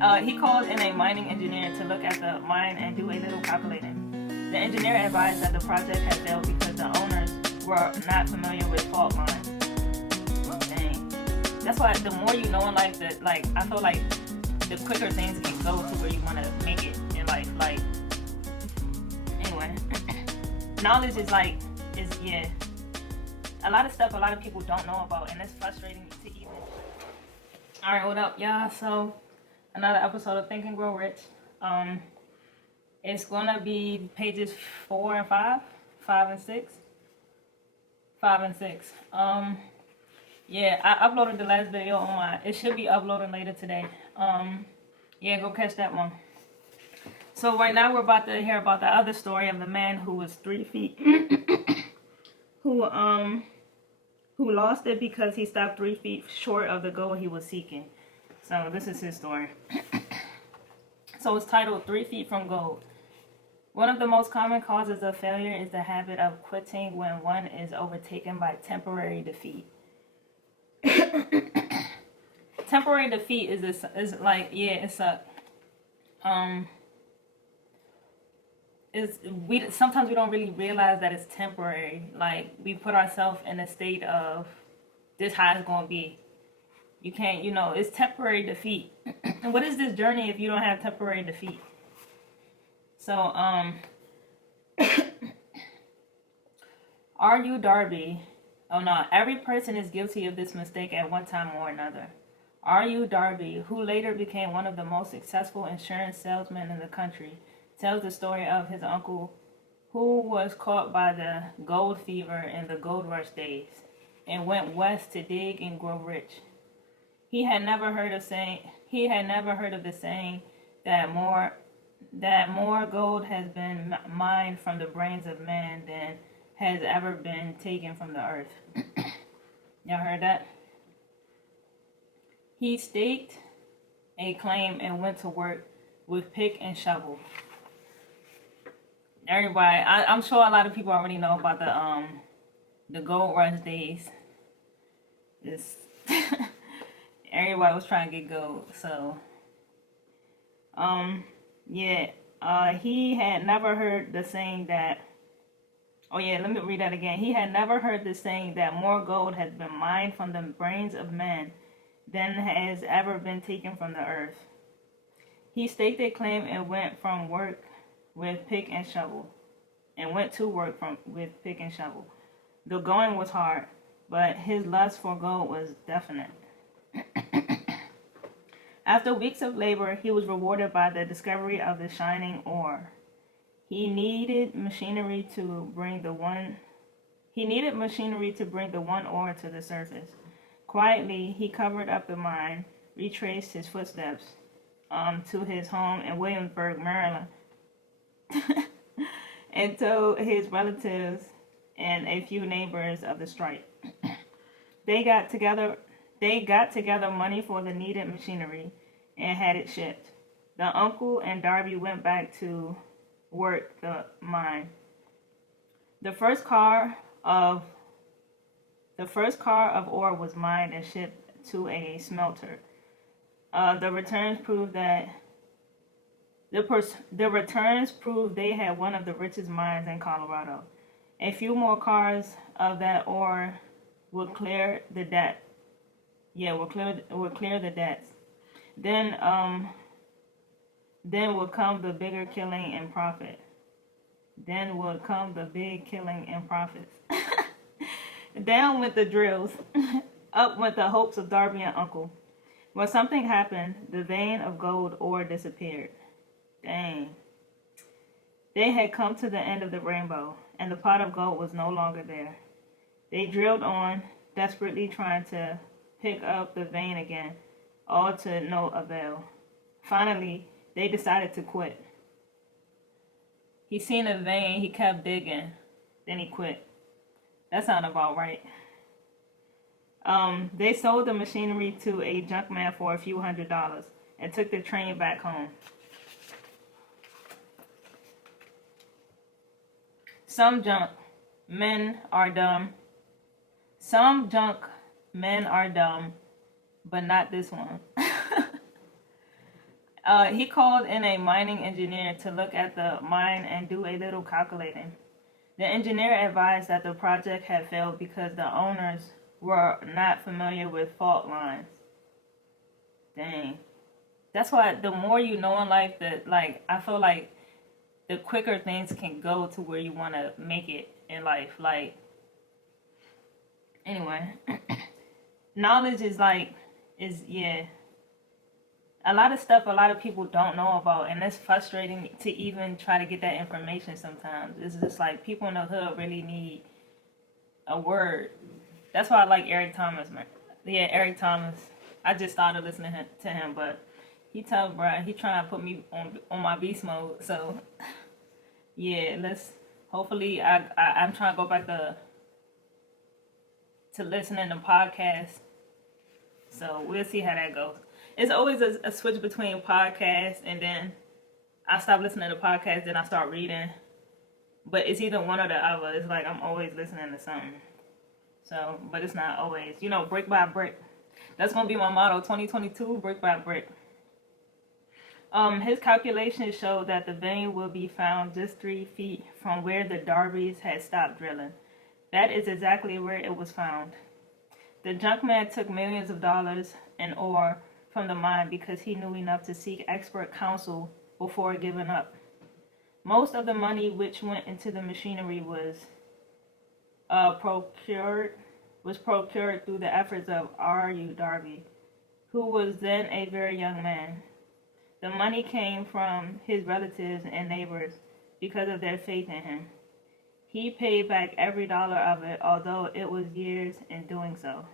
He called in a mining engineer to look at the mine and do a little calculating. The engineer advised that the project had failed because the owners were not familiar with fault lines. Dang. That's why the more you know in life, I feel like the quicker things can go to where you want to make it in life. Like, anyway, knowledge is yeah. A lot of stuff a lot of people don't know about, and it's frustrating to even. Alright, what up, y'all? So, another episode of Think and Grow Rich. It's gonna be pages 4 and 5, 5 and 6. 5 and 6. Yeah, I uploaded the last video on my. It should be uploading later today. Yeah, go catch that one. So right now we're about to hear about the other story of the man who was 3 feet, who lost it because he stopped 3 feet short of the goal he was seeking. So this is his story. So it's titled 3 Feet from Gold. One of the most common causes of failure is the habit of quitting when one is overtaken by temporary defeat. Temporary defeat sometimes we don't really realize that it's temporary. Like, we put ourselves in a state of this how it's gonna be. You can't, it's temporary defeat. And what is this journey if you don't have temporary defeat? So, are you Darby? Oh no, every person is guilty of this mistake at one time or another. Are you Darby, who later became one of the most successful insurance salesmen in the country, tells the story of his uncle who was caught by the gold fever in the gold rush days and went west to dig and grow rich. He had never heard of the saying that more gold has been mined from the brains of man than has ever been taken from the earth. Y'all heard that? He staked a claim and went to work with pick and shovel. Everybody, I'm sure a lot of people already know about the gold rush days. This everybody was trying to get gold, so he had never heard the saying that. Oh yeah, let me read that again. He had never heard the saying that more gold has been mined from the brains of men than has ever been taken from the earth. He staked a claim and went to work with pick and shovel. The going was hard, but his lust for gold was definite. After weeks of labor, he was rewarded by the discovery of the shining ore. He needed machinery to bring the one ore to the surface. Quietly, he covered up the mine, retraced his footsteps to his home in Williamsburg, Maryland, and told his relatives and a few neighbors of the strike. They got together money for the needed machinery and had it shipped. The uncle and Darby went back to work the mine. The first car of ore was mined and shipped to a smelter. The returns proved they had one of the richest mines in Colorado. A few more cars of that ore would clear the debt. Yeah, will clear the debts. Then would come the bigger killing and profit. Down went the drills. Up went the hopes of Darby and Uncle. When something happened, the vein of gold ore disappeared. Dang. They had come to the end of the rainbow, and the pot of gold was no longer there. They drilled on, desperately trying to pick up the vein again, all to no avail. Finally, they decided to quit. He seen a vein, he kept digging, then he quit. That sounded about right. They sold the machinery to a junk man for a few $100s and took the train back home. Some junk men are dumb, but not this one. He called in a mining engineer to look at the mine and do a little calculating. The engineer advised that the project had failed because the owners were not familiar with fault lines. Dang. That's why the more you know in life, that like I feel like the quicker things can go to where you want to make it in life. Like anyway, knowledge is yeah. A lot of stuff a lot of people don't know about, and it's frustrating to even try to get that information sometimes. It's just like people in the hood really need a word. That's why I like Eric Thomas, man. Yeah, Eric Thomas. I just started listening to him, but he told Brian he trying to put me on my beast mode. So yeah, let's hopefully I'm trying to go back to listening to podcasts. So we'll see how that goes. It's always a switch between podcasts and then I stop listening to podcasts, then I start reading. But it's either one or the other. It's like I'm always listening to something. So, but it's not always, brick by brick. That's gonna be my motto, 2022, brick by brick. His calculations showed that the vein will be found just 3 feet from where the Darbys had stopped drilling. That is exactly where it was found. The junkman took millions of dollars in ore from the mine because he knew enough to seek expert counsel before giving up. Most of the money which went into the machinery was procured through the efforts of R.U. Darby, who was then a very young man. The money came from his relatives and neighbors because of their faith in him. He paid back every dollar of it, although it was years in doing so.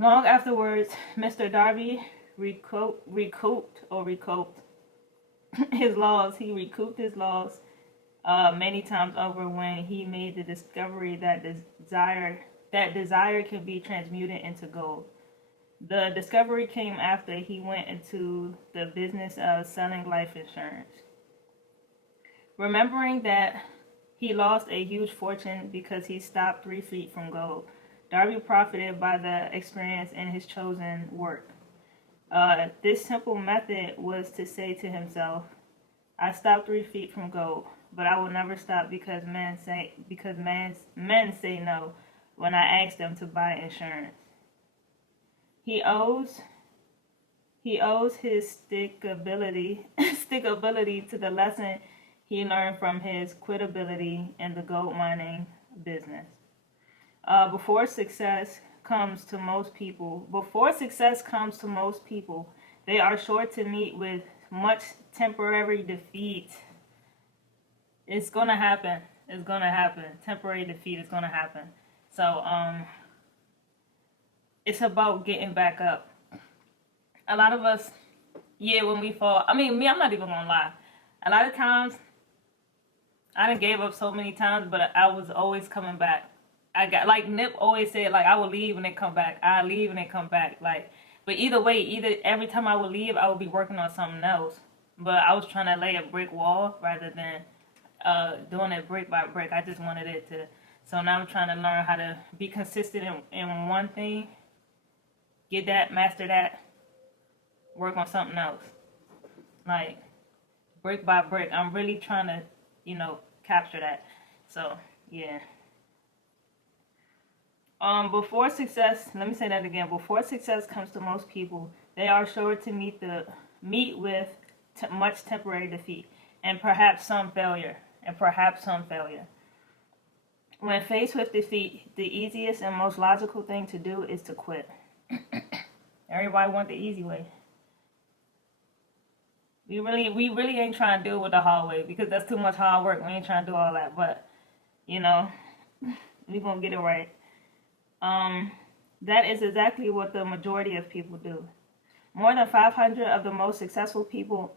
Long afterwards, Mr. Darby recouped his loss. He recouped his loss many times over when he made the discovery that desire can be transmuted into gold. The discovery came after he went into the business of selling life insurance. Remembering that he lost a huge fortune because he stopped 3 feet from gold, Darby profited by the experience in his chosen work. This simple method was to say to himself, I stopped 3 feet from gold, but I will never stop because men say no when I ask them to buy insurance. He owes his stickability to the lesson he learned from his quitability in the gold mining business. Before success comes to most people, they are sure to meet with much temporary defeat. It's gonna happen. Temporary defeat is gonna happen. So it's about getting back up. A lot of us, when we fall, me, I'm not even gonna lie. A lot of times, I done gave up so many times, but I was always coming back. I got, like Nip always said, like, I will leave and then come back. I leave and then come back. Like, but either way, every time I would leave, I would be working on something else. But I was trying to lay a brick wall rather than doing it brick by brick. I just wanted it to. So now I'm trying to learn how to be consistent in one thing, get that, master that, work on something else. Like, brick by brick. I'm really trying to, capture that. So, yeah. Before success, let me say that again. Before success comes to most people, they are sure to meet with much temporary defeat and perhaps some failure. When faced with defeat, the easiest and most logical thing to do is to quit. Everybody want the easy way. We really ain't trying to do it with the hard way because that's too much hard work. We ain't trying to do all that, but we gonna get it right. That is exactly what the majority of people do. More than 500 of the most successful people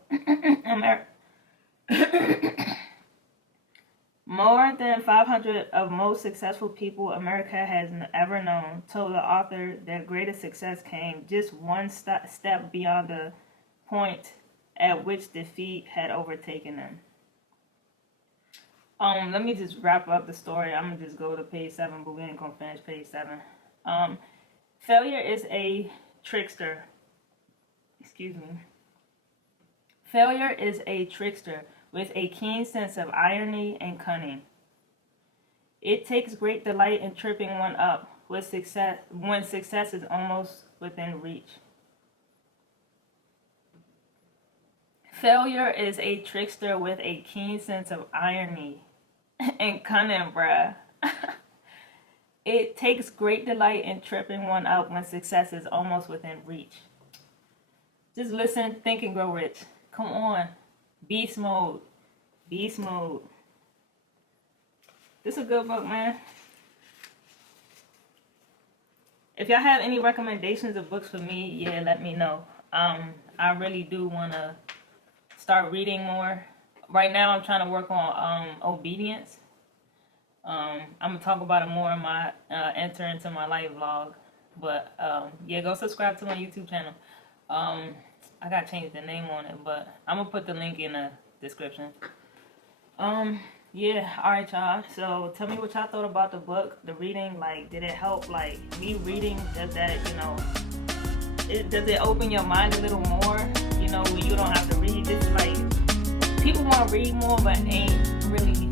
More than 500 of most successful people America has ever known told the author their greatest success came just one step beyond the point at which defeat had overtaken them. Let me just wrap up the story. I'm gonna just go to page 7, but we ain't gonna finish page 7. Failure is a trickster. Excuse me. Failure is a trickster with a keen sense of irony and cunning. It takes great delight in tripping one up with success when success is almost within reach. Failure is a trickster with a keen sense of irony and cunning, bruh. It takes great delight in tripping one up when success is almost within reach. Just listen, think, and grow rich. Come on. Beast mode. Beast mode. This is a good book, man. If y'all have any recommendations of books for me, yeah, let me know. I really do want to start reading more. Right now, I'm trying to work on obedience. I'm going to talk about it more in my enter into my life vlog. But, yeah, go subscribe to my YouTube channel. I got to change the name on it, but I'm going to put the link in the description. Yeah, alright, y'all. So, tell me what y'all thought about the book, the reading. Like, did it help? Like, me reading, does that, does it open your mind a little more? When you don't have to read. This is like, people want to read more, but ain't really